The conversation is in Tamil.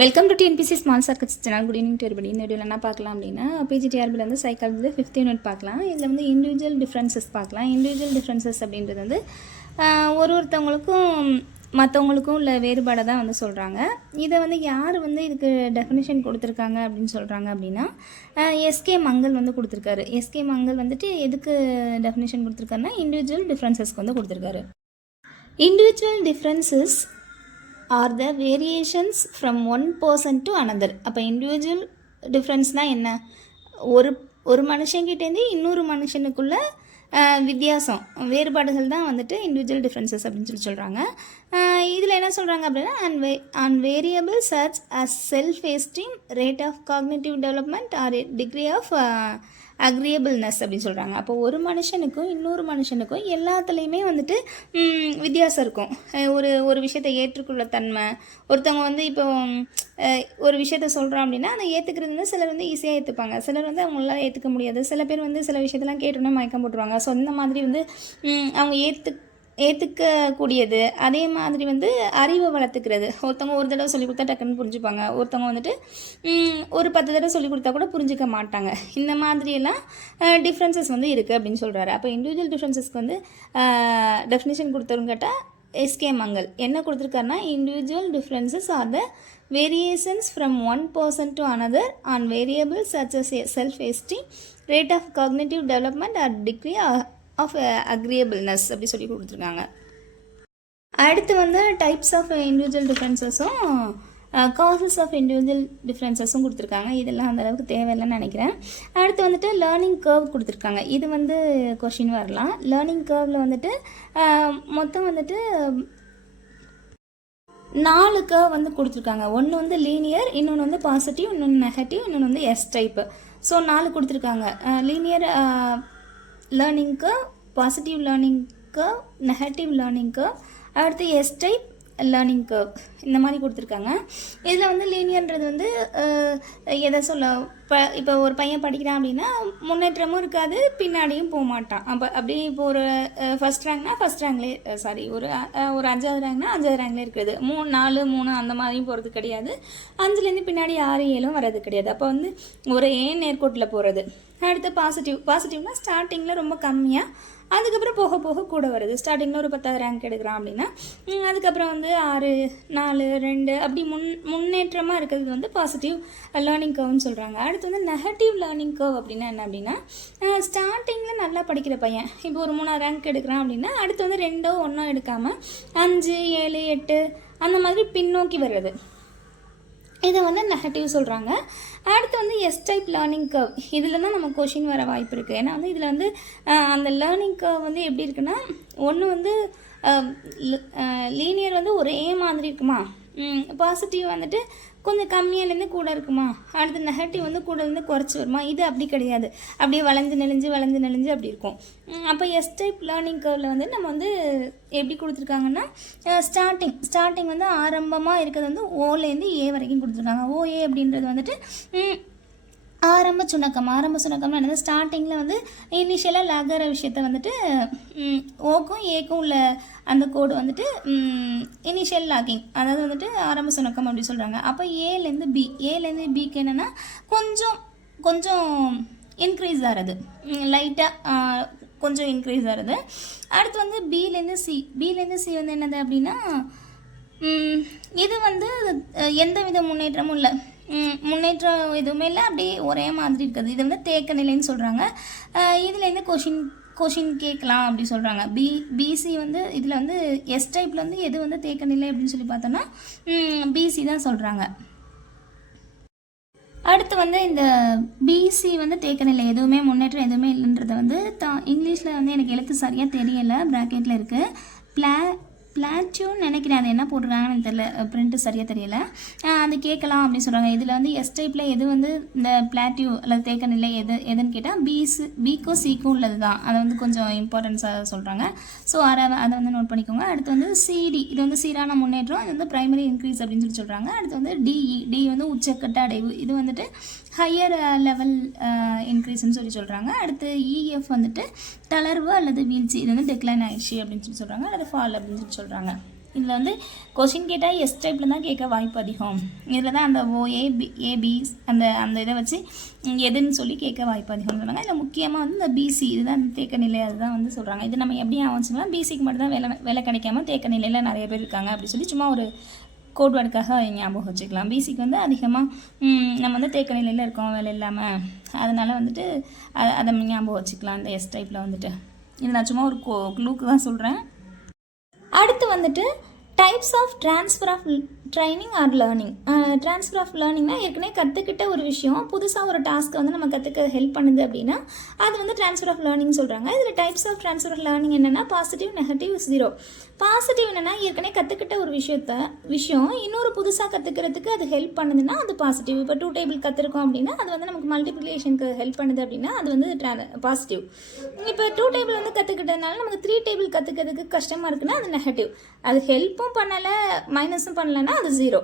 Welcome to TNPSC small circuits channel. Good evening to everybody. இந்த வீடியோவில் என்ன பார்க்கலாம் அப்படின்னா, பிஜிடிஆர்பியில் வந்து சைக்காலஜி 5th யூனிட் பார்க்கலாம். இதில் வந்து இண்டிவிஜுவல் டிஃப்ரென்சஸ் பார்க்கலாம். இண்டிவிஜுவல் டிஃப்ரென்சஸ் அப்படின்றது வந்து ஒருத்தவங்களுக்கும் மற்றவங்களுக்கும் உள்ள வேறுபாடை தான் வந்து சொல்கிறாங்க. இதை வந்து யார் வந்து இதுக்கு டெஃபினிஷன் கொடுத்துருக்காங்க அப்படின்னு சொல்கிறாங்க அப்படின்னா, எஸ்கே மங்கள் வந்து கொடுத்துருக்காரு. எஸ்கே மங்கள் வந்துட்டு எதுக்கு டெஃபினிஷன் கொடுத்துருக்காருன்னா, இண்டிவிஜுவல் டிஃப்ரென்சஸ்க்கு வந்து கொடுத்துருக்காரு. Individual differences are the variations from one person to another. அப்போ இண்டிவிஜுவல் டிஃப்ரென்ஸ்னால் என்ன? ஒரு மனுஷங்கிட்டேருந்து இன்னொரு மனுஷனுக்குள்ள வித்தியாசம் வேறுபாடுகள் தான் வந்துட்டு இண்டிவிஜுவல் டிஃப்ரென்சஸ் அப்படின்னு சொல்கிறாங்க. இதில் என்ன சொல்கிறாங்க அப்படின்னா, அன் வேரியபிள் சர்ச் as self esteem, rate of cognitive development or degree of agreeableness அப்படின்னு சொல்கிறாங்க. அப்போ ஒரு மனுஷனுக்கும் இன்னொரு மனுஷனுக்கும் எல்லாத்துலேயுமே வந்துட்டு வித்தியாசம் இருக்கும். ஒரு விஷயத்தை ஏற்றுக்கொள்ள தன்மை, ஒருத்தவங்க வந்து இப்போ ஒரு விஷயத்த சொல்கிறோம் அப்படின்னா அதை ஏற்றுக்கிறது வந்து சிலர் வந்து ஈஸியாக ஏற்றுப்பாங்க, சிலர் வந்து அவங்களால ஏற்றுக்க முடியாது. சில பேர் வந்து சில விஷயத்தெல்லாம் கேட்டோன்னே மயக்கம் போட்டுருவாங்க. ஸோ இந்த மாதிரி வந்து அவங்க ஏற்றுக்கக்கூடியது. அதே மாதிரி வந்து அறிவை வளர்த்துக்கிறது. ஒருத்தவங்க ஒரு தடவை சொல்லிக் கொடுத்தா டக்குன்னு புரிஞ்சுப்பாங்க, ஒருத்தவங்க வந்துட்டு ஒரு 10 தடவை சொல்லிக் கொடுத்தா கூட புரிஞ்சிக்க மாட்டாங்க. இந்த மாதிரியெல்லாம் டிஃப்ரென்சஸ் வந்து இருக்குது அப்படின்னு சொல்கிறாரு. அப்போ இண்டிவிஜுவல் டிஃப்ரென்சஸ்க்கு வந்து டெஃபினிஷன் கொடுத்தவங்க கேட்டால் எஸ்கே மங்கள் என்ன கொடுத்துருக்காருன்னா, individual differences are the variations from one person to another on variable such as self esteem, rate of cognitive development or degree of agreeableness அப்படி சொல்லி கொடுத்துருக்காங்க. அடுத்து வந்து டைப்ஸ் ஆஃப் இண்டிவிஜுவல் டிஃப்ரென்சஸும் காசஸ் ஆஃப் இண்டிவிஜுவல் டிஃப்ரென்சஸும் கொடுத்துருக்காங்க. இதெல்லாம் அந்தளவுக்கு தேவையில்லைன்னு நினைக்கிறேன். அடுத்து வந்துட்டு லேர்னிங் கர்வ் கொடுத்துருக்காங்க. இது வந்து கொஷின் வரலாம். லேர்னிங் கர்வில் வந்துட்டு மொத்தம் வந்துட்டு 4 கர்வ் வந்து கொடுத்துருக்காங்க. ஒன்று வந்து லீனியர், இன்னொன்று வந்து பாசிட்டிவ், இன்னொன்று நெகட்டிவ், இன்னொன்று வந்து எஸ் டைப்பு. ஸோ 4 கொடுத்துருக்காங்க. Linear learning curve, positive learning curve, negative learning curve, அடுத்து எஸ் டைப் லேர்னிங் கர்வ், இந்த மாதிரி கொடுத்துருக்காங்க. இதில் வந்து லீனியர்ன்றது வந்து எதை சொல்ல, இப்போ ஒரு பையன் படிக்கிறான் அப்படின்னா முன்னேற்றமும் இருக்காது, பின்னாடியும் போக மாட்டான். அப்படியே இப்போ ஒரு ஃபஸ்ட் ரேங்க்னா ஃபஸ்ட் ரேங்க்லேயே, ஒரு 5வது ரேங்க்னா 5வது ரேங்க்லேயே இருக்கிறது. 3, 4, 3 அந்த மாதிரியும் போகிறது கிடையாது. 5லேருந்து பின்னாடி 6, 7 வர்றது கிடையாது. அப்போ வந்து ஒரு நேர்கோட்டில் போகிறது. அடுத்து பாசிட்டிவ்னா ஸ்டார்டிங்கில் ரொம்ப கம்மியாக, அதுக்கப்புறம் போக போக கூட வருது. ஸ்டார்டிங்கில் ஒரு 10வது ரேங்க் எடுக்கிறான் அப்படின்னா அதுக்கப்புறம் வந்து 6, 4, 2 அப்படி முன்னேற்றமாக இருக்கிறது வந்து பாசிட்டிவ் லேர்னிங் கர்வ்னு சொல்கிறாங்க. அடுத்து வந்து நெகட்டிவ் லேர்னிங் கர்வ் அப்படின்னா என்ன அப்படின்னா, ஸ்டார்டிங்கில் நல்லா படிக்கிற பையன் இப்போ ஒரு 3வது ரேங்க் எடுக்கிறான் அப்படின்னா அடுத்து வந்து 2, 1 எடுக்காமல் 5, 7, 8 அந்த மாதிரி பின்னோக்கி வர்றது, இதை வந்து நெகட்டிவ் சொல்கிறாங்க. அடுத்து வந்து எஸ் டைப் லேர்னிங் கர்வ். இதில் தான் நம்ம கொஷின் வர வாய்ப்பு இருக்குது. ஏன்னா வந்து இதில் வந்து அந்த லேர்னிங் கர்வ் வந்து எப்படி இருக்குன்னா, ஒன்று வந்து லீனியர் வந்து ஒரே மாதிரி இருக்குமா, பாசிட்டிவ் வந்துட்டு கொஞ்சம் கம்மியாலேருந்து கூட இருக்குமா, அடுத்து நெகட்டிவ் வந்து கூடலேருந்து குறைச்சி வருமா. இது அப்படி கிடையாது, அப்படியே வளைஞ்சு நெளிஞ்சு அப்படி இருக்கும். அப்போ எஸ் டைப் லேர்னிங் கர்வில் வந்து நம்ம வந்து எப்படி கொடுத்துருக்காங்கன்னா, ஸ்டார்டிங் வந்து ஆரம்பமாக இருக்கிறது வந்து ஓலேருந்து ஏ வரைக்கும் கொடுத்துருக்காங்க. ஓஏ அப்படின்றது வந்துட்டு ஆரம்ப சுணக்கம்னா என்னது, ஸ்டார்டிங்கில் வந்து இனிஷியலாக லாகிற விஷயத்த வந்துட்டு ஓக்கும் ஏக்கும் உள்ள அந்த கோடு வந்துட்டு இனிஷியல் லாகிங், அதாவது வந்துட்டு ஆரம்ப சுணக்கம் அப்படி சொல்கிறாங்க. அப்போ ஏலேருந்து பிக்கு என்னென்னா கொஞ்சம் இன்க்ரீஸ் ஆகிறது, லைட்டாக கொஞ்சம் இன்க்ரீஸ் ஆகிறது. அடுத்து வந்து பிலேருந்து சி வந்து என்னது அப்படின்னா, இது வந்து எந்த வித முன்னேற்றமும் இல்லை, முன்னேற்றம் எதுவுமே இல்லை, அப்படியே ஒரே மாதிரி இருக்குது. இது வந்து தேக்க நிலைன்னு சொல்கிறாங்க. இதுலேருந்து கொஷின் கேட்கலாம் அப்படி சொல்கிறாங்க. பிசி வந்து இதில் வந்து எஸ் டைப்பில் வந்து எது வந்து தேக்க நிலை அப்படின்னு சொல்லி பார்த்தோன்னா பிசி தான் சொல்கிறாங்க. அடுத்து வந்து இந்த பிசி வந்து தேக்க நிலை, எதுவுமே முன்னேற்றம் எதுவுமே இல்லைன்றதை வந்து இங்கிலீஷில் வந்து எனக்கு எழுத்து சரியாக தெரியலை, ப்ராக்கெட்டில் இருக்குது. பிளாட்யூன்னு நினைக்கிறேன், அது என்ன போட்டிருக்காங்கன்னு தெரியல, பிரிண்ட்டு சரியாக தெரியல. அது கேட்கலாம் அப்படின்னு சொல்கிறாங்க. இதில் வந்து எஸ் டைப்பில் எது வந்து இந்த பிளாட்யூ அல்லது தேக்க நிலை எதுன்னு கேட்டால் பிக்கும் சிக்கும் உள்ளது தான். அதை வந்து கொஞ்சம் இம்பார்ட்டன்ஸாக சொல்கிறாங்க. ஸோ அதை வந்து நோட் பண்ணிக்கோங்க. அடுத்து வந்து சிடி, இது வந்து சீரான முன்னேற்றம், இது வந்து ப்ரைமரி இன்க்ரீஸ் அப்படின்னு சொல்லி சொல்கிறாங்க. அடுத்து வந்து டிஇ வந்து உச்சக்கட்ட அடைவு, இது வந்துட்டு ஹையர் லெவல் இன்க்ரீஸ்ன்னு சொல்லி சொல்கிறாங்க. அடுத்து இஎஃப் வந்துட்டு தளர்வு அல்லது வீழ்ச்சி, இது வந்து டெக்ளைன் ஆயிடுச்சு அப்படின்னு சொல்லி சொல்கிறாங்க, அல்லது ஃபால் அப்படின்னு சொல்லி சொல்கிறாங்க. இதில் வந்து கொஷின் கேட்டால் எஸ் டைப்பில் தான் கேட்க வாய்ப்பு அதிகம். இதில் தான் அந்த ஏபி அந்த இதை வச்சு எதுன்னு சொல்லி கேட்க வாய்ப்பு அதிகம்னு சொல்கிறாங்க. இதில் முக்கியமாக வந்து இந்த பிசி இதுதான் தேக்க நிலை, அதுதான் வந்து சொல்கிறாங்க. இது நம்ம எப்படி ஆச்சுன்னா பிசிக்கு மட்டும் தான் வேலை கிடைக்காம தேக்க நிலையில் நிறைய பேர் இருக்காங்க அப்படி சொல்லி சும்மா ஒரு கோட் வேர்டுக்காக ஞாபகம் வச்சுக்கலாம். பிசிக்கு வந்து அதிகமாக நம்ம வந்து தேக்க நிலையில் இருக்கோம் வேலை இல்லாமல், அதனால் வந்துட்டு அதை ஞாபகம் வச்சுக்கலாம் இந்த எஸ் டைப்பில் வந்துட்டு. இது நான் சும்மா ஒரு க்ளூக்கு தான் சொல்கிறேன். அடுத்து வந்துட்டு types of transfer of training or learning. Transfer of லேர்னிங்னா ஏற்கனவே கற்றுக்கிட்ட ஒரு விஷயம் புதுசாக ஒரு டாஸ்க்கை வந்து நம்ம கற்றுக்க ஹெல்ப் பண்ணுது அப்படின்னா அது வந்து ட்ரான்ஸ்ஃபர் ஆஃப் லேர்னிங் சொல்கிறாங்க. இதில் types of transfer of learning என்னென்னா பாசிட்டிவ், நெகட்டிவ், ஜீரோ. பாசிட்டிவ் என்னென்னா ஏற்கனவே கற்றுக்கிட்ட ஒரு விஷயம் இன்னொரு புதுசாக கற்றுக்கிறதுக்கு அது ஹெல்ப் பண்ணுதுன்னா அது பாசிட்டிவ். இப்போ 2 டேபிள் கற்றுருக்கோம் அப்படின்னா அது வந்து நமக்கு மல்டிப்ளிகேஷனுக்கு ஹெல்ப் பண்ணுது அப்படின்னா அது வந்து பாசிட்டிவ். இப்போ 2 டேபிள் வந்து கற்றுக்கிட்டதுனால நமக்கு 3 டேபிள் கற்றுக்கிறதுக்கு கஷ்டமாக இருக்குன்னா அது நெகட்டிவ். அது ஹெல்ப்பும் பண்ணலை மைனஸும் பண்ணலைன்னா அது ஜீரோ.